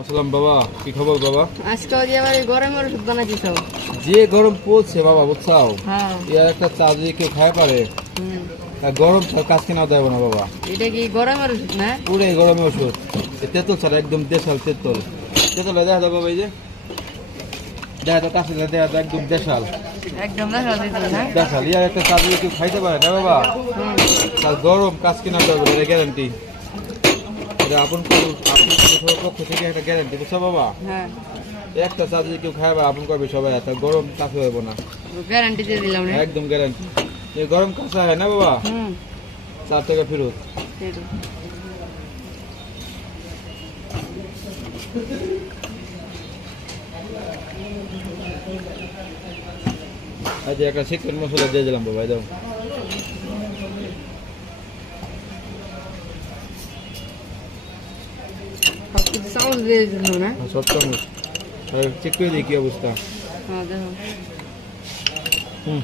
আসসালাম বাবা, কি খবর বাবা? আজকে ওই যে আবার এই গরমের ওষুধ বানাইছিস। যে গরম পড়ছে বাবা, বুঝছাও? হ্যাঁ। ইয়ার একটা চা যদি কেউ খায় পারে, আর গরম ছাড়া কাজ কেনা দেবো না বাবা। এটা কি গরমের ওষুধ না? পুরো গরমে ওষুধ। তেঁতুল ছাড়া একদম দেশাল তেঁতুল। তেঁতুল দেখা যাবো বাবা, এই যে দেখা তো কাছে দেখা যায় একদম দেশাল একদম দেখা যাচ্ছে না। দেশাল। ইয়ার একটা চা যদি কেউ খাইতে পারে না বাবা, তার গরম কাজ কেনা দেবো না, এটা গ্যারান্টি। এটা আপন পক্ষ থেকে একটা গ্যারান্টি, বুঝছো বাবা? হ্যাঁ, একটা চা যদি কেউ খায় আপন করবে সবাই, তার গরম কাছে হইব না, গ্যারান্টি দিয়ে দিলাম না। একদম গ্যারান্টি। এই গরম কাঁচা হয় না বাবা, 4 টাকা ফেরত। এই তো। আজ একটা চিকেন মশলা দিয়ে দিলাম বাবা, দাও। সব কিছু চামচ দিয়ে দিল না। সব চামচ চেক করে দিই কি অবস্থা। হ্যাঁ, দেখো। হুম